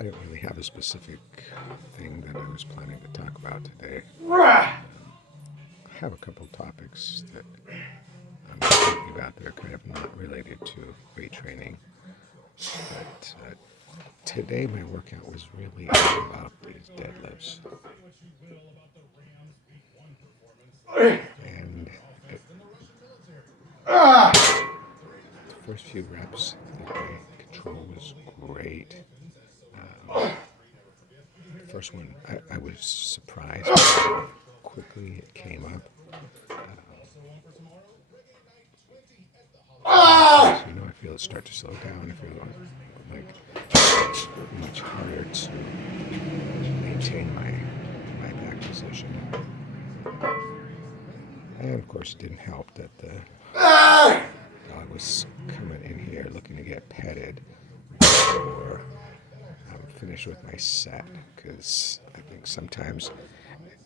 I don't really have a specific thing that I was planning to talk about today. I have a couple topics that I'm thinking about that are kind of not related to weight training. But today my workout was really all about these deadlifts. And the first few reps, I think my control was great. The first one, I was surprised how quickly it came up. I feel it start to slow down. I feel like it's much harder to maintain my back position. And of course, it didn't help that the dog was coming in here looking to get petted before I'm finished with my set, because I think sometimes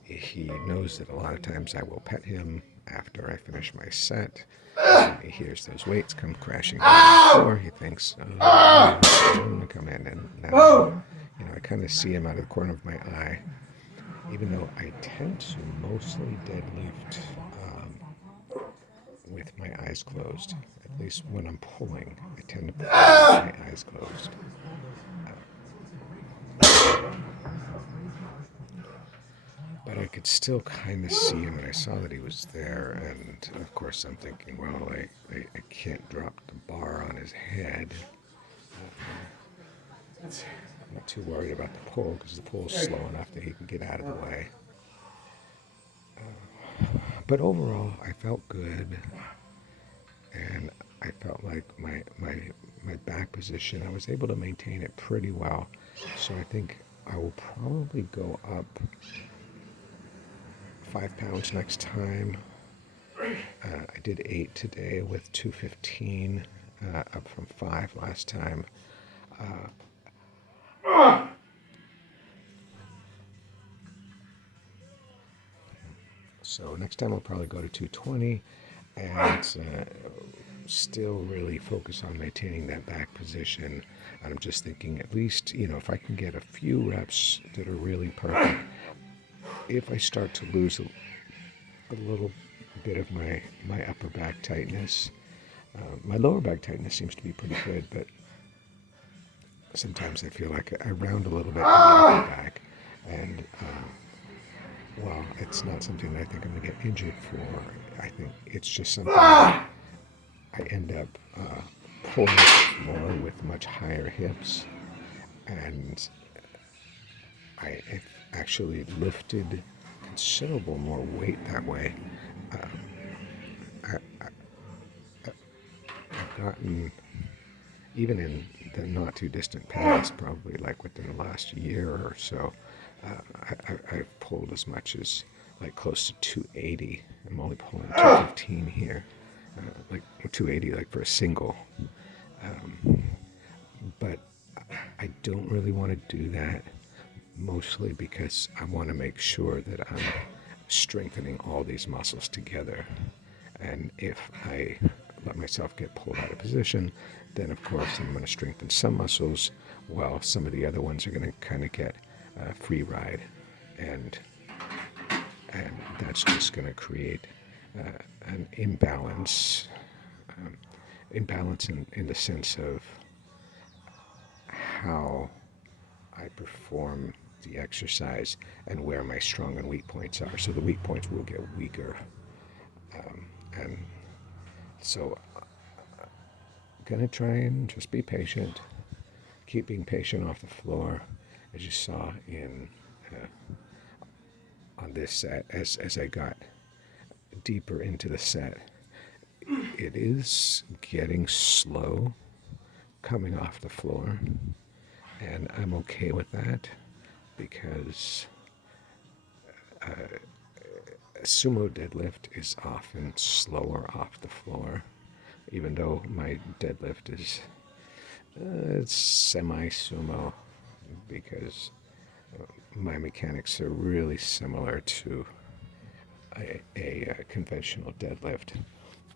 he knows that a lot of times I will pet him after I finish my set. And he hears those weights come crashing down the floor. He thinks, oh, I'm going to come in. And now, I kind of see him out of the corner of my eye, even though I tend to mostly deadlift with my eyes closed. At least when I'm pulling, I tend to pull with my eyes closed. But I could still kind of see him, and I saw that he was there. And of course, I'm thinking, well, I can't drop the bar on his head. I'm not too worried about the pull, because the pull's slow enough that he can get out of the way. But overall, I felt good, and I felt like my back position, I was able to maintain it pretty well. So I think I will probably go up 5 pounds next time. I did 8 today with 215, up from 5 last time. So next time I'll probably go to 220 and still really focus on maintaining that back position. I'm just thinking, at least, if I can get a few reps that are really perfect, if I start to lose a little bit of my upper back tightness, my lower back tightness seems to be pretty good, but sometimes I feel like I round a little bit in the upper back, and well, it's not something that I think I'm going to get injured for. I think it's just something that I end up pulling more with much higher hips, and I actually lifted considerable more weight that way. I've gotten, even in the not too distant past, probably like within the last year or so, I've pulled as much as like close to 280. I'm only pulling 215 here, like 280 like for a single. But I don't really want to do that, mostly because I want to make sure that I'm strengthening all these muscles together. And if I let myself get pulled out of position, then of course I'm going to strengthen some muscles while some of the other ones are going to kind of get a free ride. And that's just going to create an imbalance. Imbalance in the sense of how I perform the exercise and where my strong and weak points are. So the weak points will get weaker. And so I'm going to try and just be patient. Keep being patient off the floor, as you saw in on this set. As I got deeper into the set, it is getting slow coming off the floor, and I'm okay with that, because sumo deadlift is often slower off the floor, even though my deadlift is it's semi-sumo, because my mechanics are really similar to a conventional deadlift.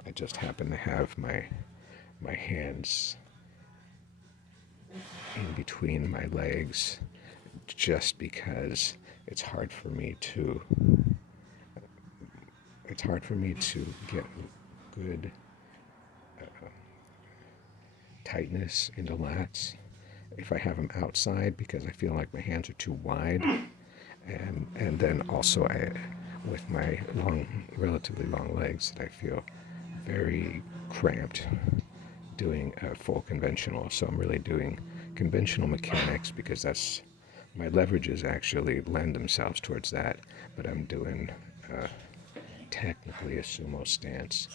I just happen to have my hands in between my legs, just because it's hard for me to get good tightness in the lats if I have them outside, because I feel like my hands are too wide, and then also with my relatively long legs, that I feel very cramped doing a full conventional. So I'm really doing conventional mechanics because that's my leverages actually lend themselves towards that, but I'm doing technically a sumo stance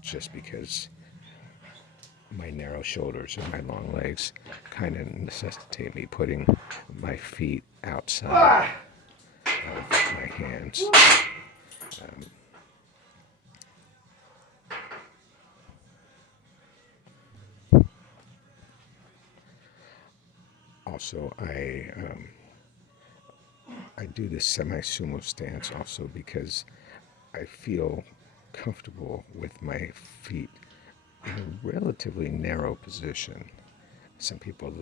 just because my narrow shoulders and my long legs kind of necessitate me putting my feet outside of my hands. Also, I do this semi-sumo stance also because I feel comfortable with my feet in a relatively narrow position. Some people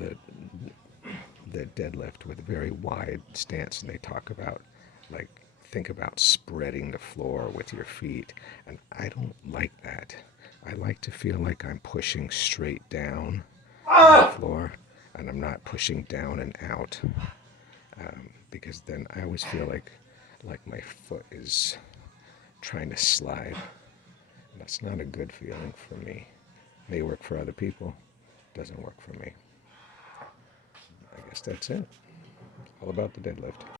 that deadlift with a very wide stance, and they talk about, like, think about spreading the floor with your feet, and I don't like that. I like to feel like I'm pushing straight down on the floor, and I'm not pushing down and out, because then I always feel like my foot is trying to slide. And that's not a good feeling for me. May work for other people, doesn't work for me. I guess that's it. All about the deadlift.